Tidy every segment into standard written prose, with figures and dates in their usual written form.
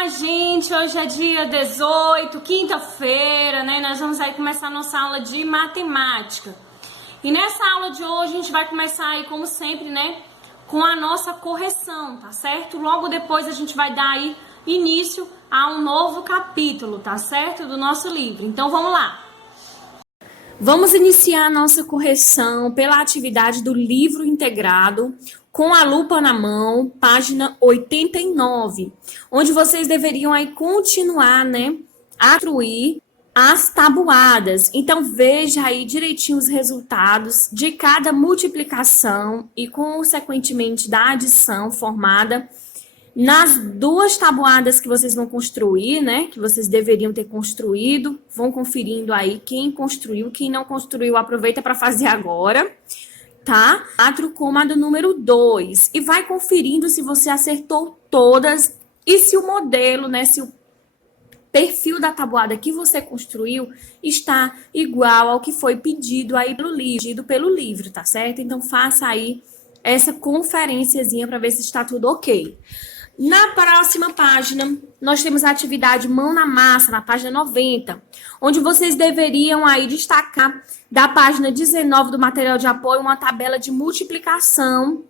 Olá, gente! Hoje é dia 18, quinta-feira, né? Nós vamos aí começar a nossa aula de matemática. E nessa aula de hoje a gente vai começar aí, como sempre, né? Com a nossa correção, tá certo? Logo depois a gente vai dar aí início a um novo capítulo, tá certo? Do nosso livro. Então vamos lá! Vamos iniciar a nossa correção pela atividade do livro integrado, com a lupa na mão, página 89, onde vocês deveriam aí continuar, né, a construir as tabuadas. Então, veja aí direitinho os resultados de cada multiplicação e, consequentemente, da adição formada nas duas tabuadas que vocês vão construir, né? Que vocês deveriam ter construído. Vão conferindo aí quem construiu, quem não construiu, aproveita para fazer agora, tá? 4, a do número 2. E vai conferindo se você acertou todas e se o modelo, né? Se o perfil da tabuada que você construiu está igual ao que foi pedido aí pelo livro, tá certo? Então, faça aí essa conferenciazinha para ver se está tudo ok. Na próxima página, nós temos a atividade mão na massa, na página 90, onde vocês deveriam aí destacar da página 19 do material de apoio uma tabela de multiplicação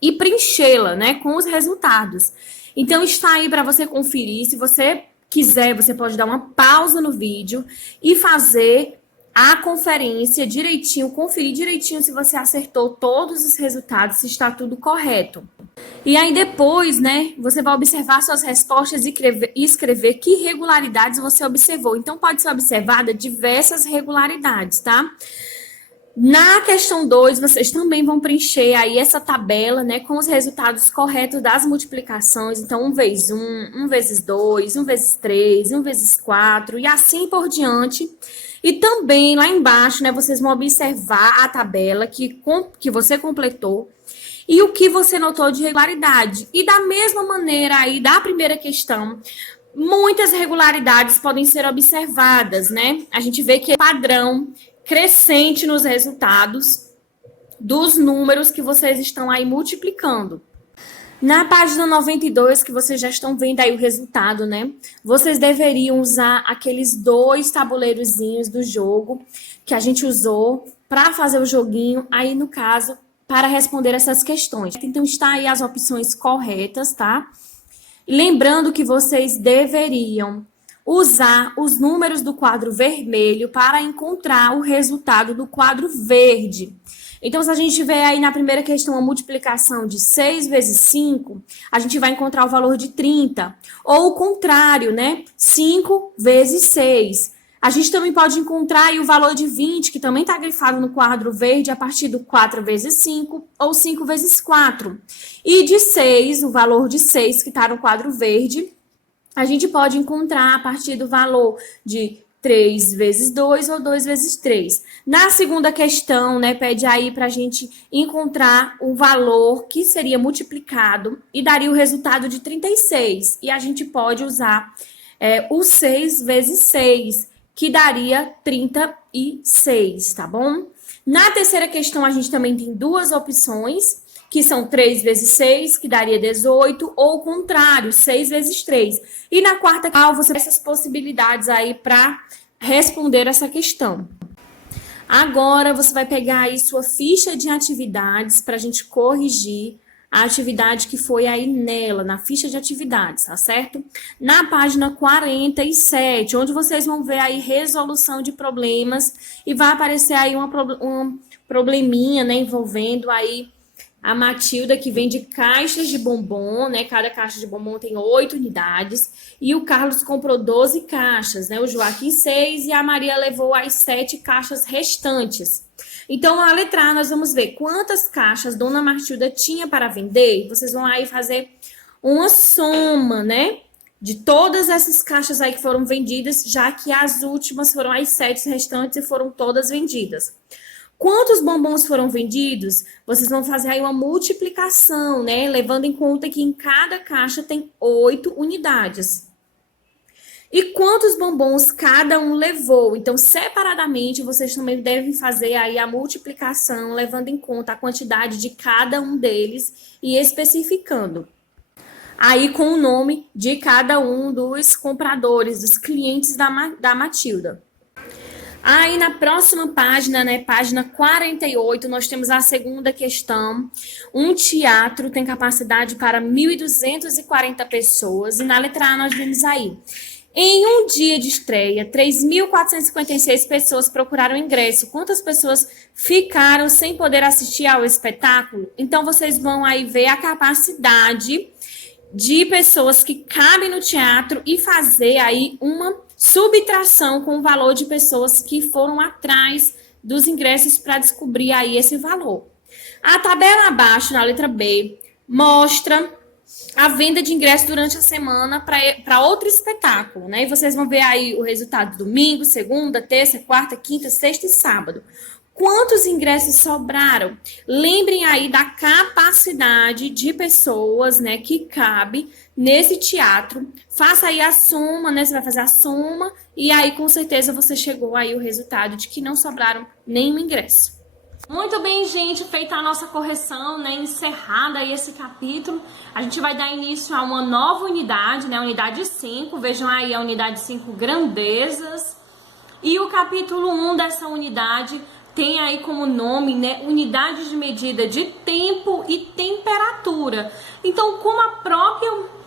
e preenchê-la, né, com os resultados. Então, está aí para você conferir. Se você quiser, você pode dar uma pausa no vídeo e fazer a conferência direitinho, conferir direitinho se você acertou todos os resultados, se está tudo correto. E aí depois, né, você vai observar suas respostas e escrever que regularidades você observou. Então, pode ser observada diversas regularidades, tá? Na questão 2, vocês também vão preencher aí essa tabela, né, com os resultados corretos das multiplicações. Então, 1 vezes 1, 1 vezes 2, 1 vezes 3, 1 vezes 4 e assim por diante. E também lá embaixo, né, vocês vão observar a tabela que você completou e o que você notou de regularidade. E da mesma maneira aí da primeira questão, muitas regularidades podem ser observadas, né? A gente vê que é padrão crescente nos resultados dos números que vocês estão aí multiplicando. Na página 92, que vocês já estão vendo aí o resultado, né? Vocês deveriam usar aqueles 2 tabuleirozinhos do jogo que a gente usou para fazer o joguinho, aí no caso, para responder essas questões. Então, está aí as opções corretas, tá? Lembrando que vocês deveriam usar os números do quadro vermelho para encontrar o resultado do quadro verde. Então, se a gente tiver aí na primeira questão a multiplicação de 6 vezes 5, a gente vai encontrar o valor de 30. Ou o contrário, né? 5 vezes 6. A gente também pode encontrar aí o valor de 20, que também está grifado no quadro verde, a partir do 4 vezes 5 ou 5 vezes 4. E de 6, o valor de 6, que está no quadro verde, a gente pode encontrar a partir do valor de 3 vezes 2 ou 2 vezes 3. Na segunda questão, né, pede aí para a gente encontrar o valor que seria multiplicado e daria o resultado de 36. E a gente pode usar o 6 vezes 6, que daria 36, tá bom? Na terceira questão, a gente também tem 2 opções, que são 3 vezes 6, que daria 18, ou o contrário, 6 vezes 3. E na quarta questão, você tem essas possibilidades aí para responder essa questão. Agora, você vai pegar aí sua ficha de atividades para a gente corrigir a atividade que foi aí nela, na ficha de atividades, tá certo? Na página 47, onde vocês vão ver aí resolução de problemas e vai aparecer aí um probleminha, né, envolvendo aí a Matilda, que vende caixas de bombom, né? Cada caixa de bombom tem 8 unidades. E o Carlos comprou 12 caixas, né? O Joaquim 6 e a Maria levou as 7 caixas restantes. Então, na letra A, nós vamos ver quantas caixas Dona Matilda tinha para vender. Vocês vão aí fazer uma soma, né? De todas essas caixas aí que foram vendidas, já que as últimas foram as 7 restantes e foram todas vendidas. Quantos bombons foram vendidos? Vocês vão fazer aí uma multiplicação, né? Levando em conta que em cada caixa tem 8 unidades. E quantos bombons cada um levou? Então, separadamente, vocês também devem fazer aí a multiplicação, levando em conta a quantidade de cada um deles e especificando. aí com o nome de cada um dos compradores, dos clientes da Matilda. Aí na próxima página, né, página 48, nós temos a segunda questão. Um teatro tem capacidade para 1.240 pessoas. E na letra A nós vemos aí: em um dia de estreia, 3.456 pessoas procuraram ingresso. Quantas pessoas ficaram sem poder assistir ao espetáculo? Então vocês vão aí ver a capacidade de pessoas que cabem no teatro e fazer aí uma subtração com o valor de pessoas que foram atrás dos ingressos para descobrir aí esse valor. A tabela abaixo, na letra B, mostra a venda de ingressos durante a semana para outro espetáculo, né? E vocês vão ver aí o resultado domingo, segunda, terça, quarta, quinta, sexta e sábado. Quantos ingressos sobraram? Lembrem aí da capacidade de pessoas, né, que cabe nesse teatro. Faça aí a soma, né? Você vai fazer a soma e aí com certeza você chegou aí o resultado de que não sobraram nenhum ingresso. Muito bem, gente, feita a nossa correção, né, encerrada aí esse capítulo, a gente vai dar início a uma nova unidade, né, unidade 5, vejam aí a unidade 5, grandezas, e o capítulo 1 dessa unidade tem aí como nome, né, unidades de medida de tempo e temperatura. Então, como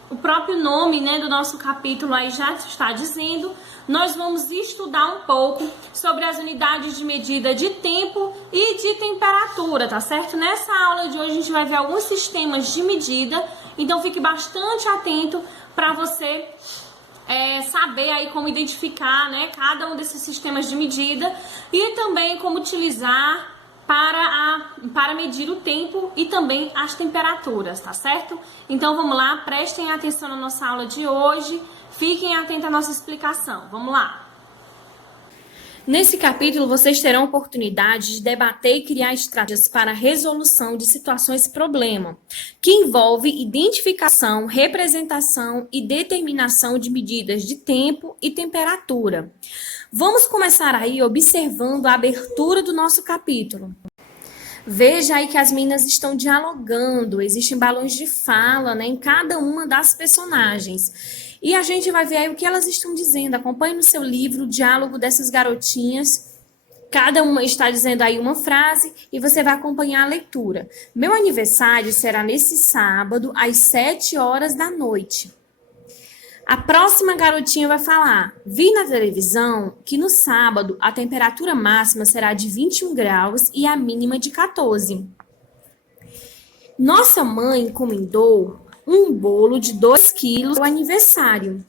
o próprio nome, né, do nosso capítulo aí já está dizendo, nós vamos estudar um pouco sobre as unidades de medida de tempo e de temperatura, tá certo? Nessa aula de hoje a gente vai ver alguns sistemas de medida, então fique bastante atento para você saber aí como identificar, né, cada um desses sistemas de medida e também como utilizar para medir o tempo e também as temperaturas, tá certo? Então vamos lá, prestem atenção na nossa aula de hoje, fiquem atentos à nossa explicação. Vamos lá! Nesse capítulo, vocês terão a oportunidade de debater e criar estratégias para a resolução de situações problema, que envolve identificação, representação e determinação de medidas de tempo e temperatura. Vamos começar aí observando a abertura do nosso capítulo. Veja aí que as meninas estão dialogando, existem balões de fala, né, em cada uma das personagens. E a gente vai ver aí o que elas estão dizendo. Acompanhe no seu livro o diálogo dessas garotinhas. Cada uma está dizendo aí uma frase e você vai acompanhar a leitura. Meu aniversário será nesse sábado, às 7 horas da noite. A próxima garotinha vai falar: vi na televisão que no sábado a temperatura máxima será de 21 graus e a mínima de 14. Nossa mãe encomendou um bolo de 2 quilos ao aniversário.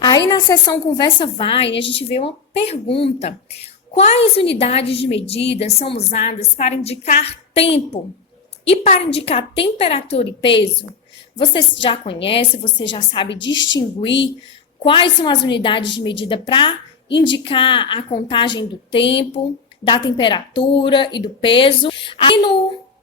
Aí na seção Conversa Vai, a gente vê uma pergunta: quais unidades de medida são usadas para indicar tempo e para indicar temperatura e peso? Você já conhece, você já sabe distinguir quais são as unidades de medida para indicar a contagem do tempo, da temperatura e do peso. Aí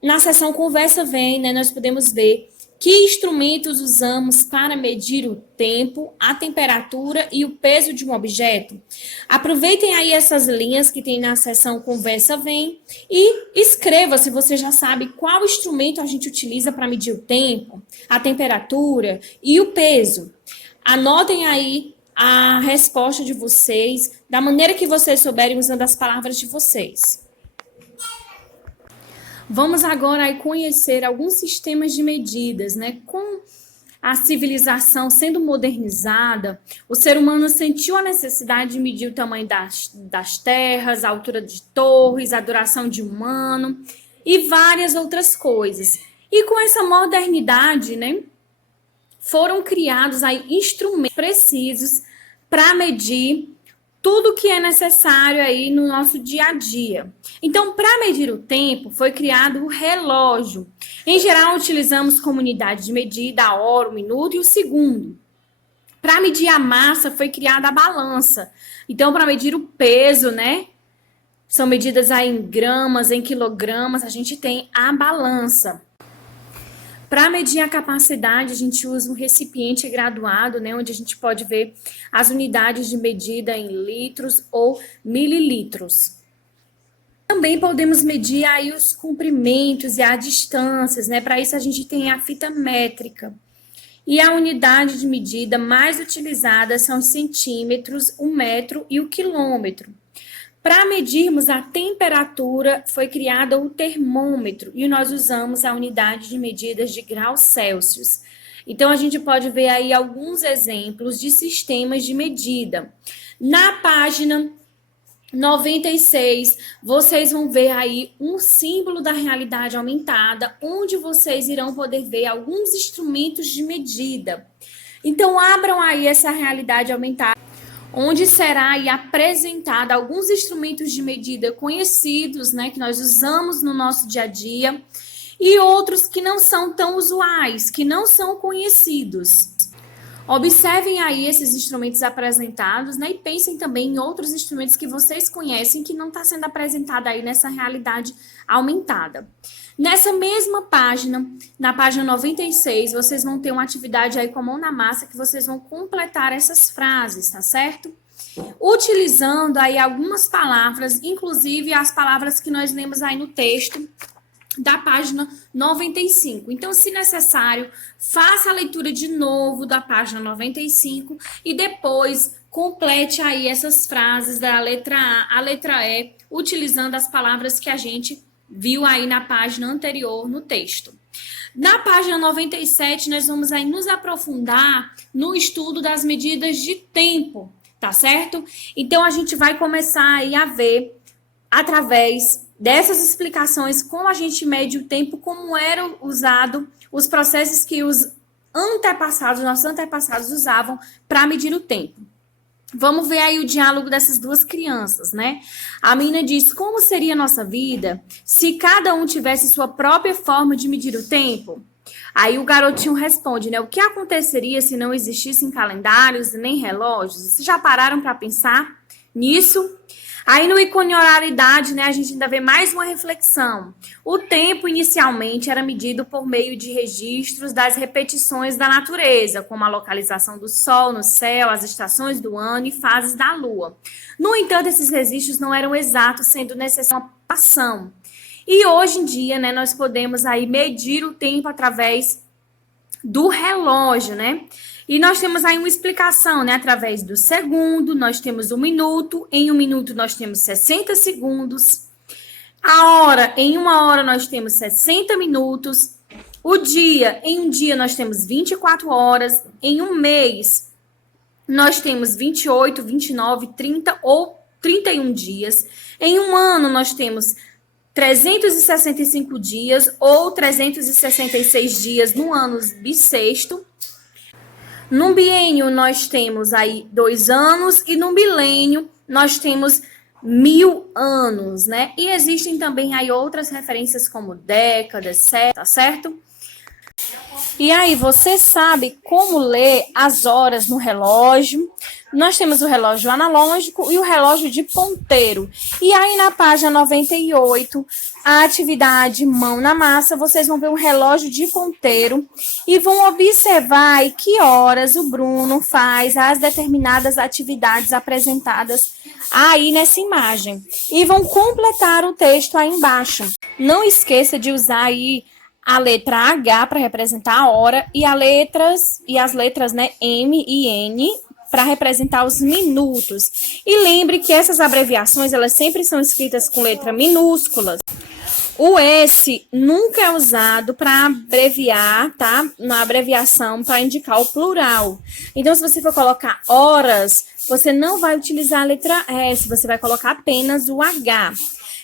na seção Conversa Vem, né, nós podemos ver que instrumentos usamos para medir o tempo, a temperatura e o peso de um objeto. Aproveitem aí essas linhas que tem na seção Conversa Vem e escreva se você já sabe qual instrumento a gente utiliza para medir o tempo, a temperatura e o peso. Anotem aí a resposta de vocês da maneira que vocês souberem usando as palavras de vocês. Vamos agora aí conhecer alguns sistemas de medidas, né? Com a civilização sendo modernizada, o ser humano sentiu a necessidade de medir o tamanho das terras, a altura de torres, a duração de um ano e várias outras coisas. E com essa modernidade, né, foram criados aí instrumentos precisos para medir tudo que é necessário aí no nosso dia a dia. Então, para medir o tempo, foi criado o relógio. Em geral, utilizamos como unidade de medida a hora, o minuto e o segundo. Para medir a massa, foi criada a balança. Então, para medir o peso, né? São medidas aí em gramas, em quilogramas, a gente tem a balança. Para medir a capacidade, a gente usa um recipiente graduado, né, onde a gente pode ver as unidades de medida em litros ou mililitros. Também podemos medir aí os comprimentos e as distâncias, né? Para isso a gente tem a fita métrica. E a unidade de medida mais utilizada são os centímetros, o metro e o quilômetro. Para medirmos a temperatura, foi criado o termômetro e nós usamos a unidade de medidas de graus Celsius. Então, a gente pode ver aí alguns exemplos de sistemas de medida. Na página 96, vocês vão ver aí um símbolo da realidade aumentada, onde vocês irão poder ver alguns instrumentos de medida. Então, abram aí essa realidade aumentada, onde será aí apresentado alguns instrumentos de medida conhecidos, né, que nós usamos no nosso dia a dia, e outros que não são tão usuais, que não são conhecidos. Observem aí esses instrumentos apresentados, né, e pensem também em outros instrumentos que vocês conhecem que não está sendo apresentado aí nessa realidade aumentada. Nessa mesma página, na página 96, vocês vão ter uma atividade aí com a mão na massa que vocês vão completar essas frases, tá certo? Utilizando aí algumas palavras, inclusive as palavras que nós lemos aí no texto da página 95. Então, se necessário, faça a leitura de novo da página 95 e depois complete aí essas frases da letra A à letra E, utilizando as palavras que a gente viu aí na página anterior no texto. Na página 97, nós vamos aí nos aprofundar no estudo das medidas de tempo, tá certo? Então, a gente vai começar aí a ver, através dessas explicações, como a gente mede o tempo, como eram usados os processos que os antepassados, nossos antepassados usavam para medir o tempo. Vamos ver aí o diálogo dessas duas crianças, né? A menina diz: como seria a nossa vida se cada um tivesse sua própria forma de medir o tempo? Aí o garotinho responde, né? O que aconteceria se não existissem calendários nem relógios? Vocês já pararam para pensar nisso? Aí no ícone oralidade, né, a gente ainda vê mais uma reflexão. O tempo inicialmente era medido por meio de registros das repetições da natureza, como a localização do sol no céu, as estações do ano e fases da lua. No entanto, esses registros não eram exatos, sendo necessária uma ação. E hoje em dia, né, nós podemos aí medir o tempo através do relógio, né? E nós temos aí uma explicação, né? Através do segundo, nós temos um minuto. Em um minuto, nós temos 60 segundos. A hora, em uma hora, nós temos 60 minutos. O dia, em um dia, nós temos 24 horas. Em um mês, nós temos 28, 29, 30 ou 31 dias. Em um ano, nós temos 365 dias ou 366 dias no ano bissexto. No biênio, nós temos aí 2 anos e no milênio, nós temos 1000 anos, né? E existem também aí outras referências como décadas, tá certo? E aí, você sabe como ler as horas no relógio? Nós temos o relógio analógico e o relógio de ponteiro. E aí, na página 98, a atividade mão na massa, vocês vão ver um relógio de ponteiro e vão observar aí que horas o Bruno faz as determinadas atividades apresentadas aí nessa imagem. E vão completar o texto aí embaixo. Não esqueça de usar aí a letra H para representar a hora e as letras, né, M e N para representar os minutos. E lembre que essas abreviações, elas sempre são escritas com letra minúsculas. O S nunca é usado para abreviar, tá? Na abreviação para indicar o plural. Então, se você for colocar horas, você não vai utilizar a letra S, você vai colocar apenas o H.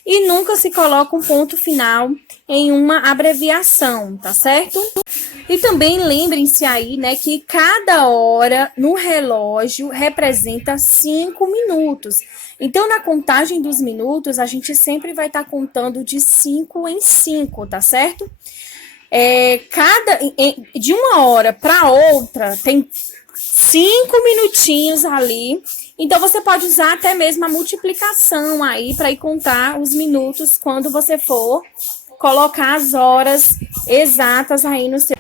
E nunca se coloca um ponto final em uma abreviação, tá certo? E também lembrem-se aí, né, que cada hora no relógio representa 5 minutos. Então, na contagem dos minutos, a gente sempre vai estar contando de 5 em 5, tá certo? De uma hora para outra, tem 5 minutinhos ali. Então, você pode usar até mesmo a multiplicação aí para ir contar os minutos quando você for colocar as horas exatas aí no seu.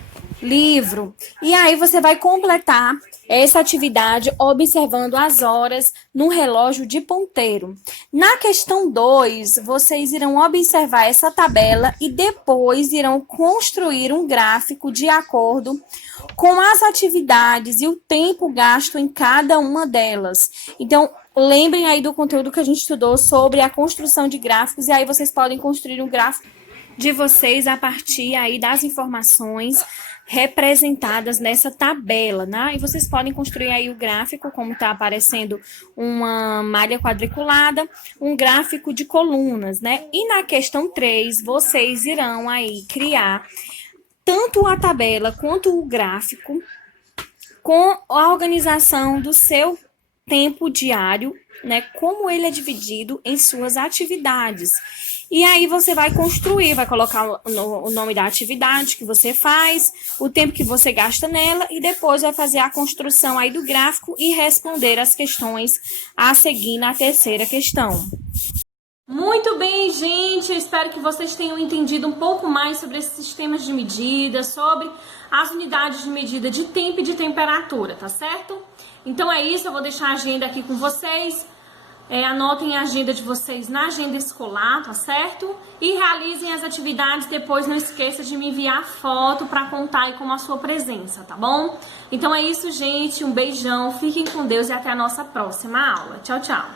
livro. E aí você vai completar essa atividade observando as horas no relógio de ponteiro. Na questão 2, vocês irão observar essa tabela e depois irão construir um gráfico de acordo com as atividades e o tempo gasto em cada uma delas. Então, lembrem aí do conteúdo que a gente estudou sobre a construção de gráficos, e aí vocês podem construir um gráfico de vocês a partir aí das informações representadas nessa tabela, né? E vocês podem construir aí o gráfico, como está aparecendo uma malha quadriculada, um gráfico de colunas, né? E na questão 3, vocês irão aí criar tanto a tabela quanto o gráfico com a organização do seu tempo diário, né? Como ele é dividido em suas atividades. E aí você vai construir, vai colocar o nome da atividade que você faz, o tempo que você gasta nela e depois vai fazer a construção aí do gráfico e responder as questões a seguir na terceira questão. Muito bem, gente, eu espero que vocês tenham entendido um pouco mais sobre esses sistemas de medida, sobre as unidades de medida de tempo e de temperatura, tá certo? Então é isso, eu vou deixar a agenda aqui com vocês. Anotem a agenda de vocês na agenda escolar, tá certo? E realizem as atividades, depois não esqueça de me enviar foto para contar aí com a sua presença, tá bom? Então é isso, gente, um beijão, fiquem com Deus e até a nossa próxima aula. Tchau, tchau!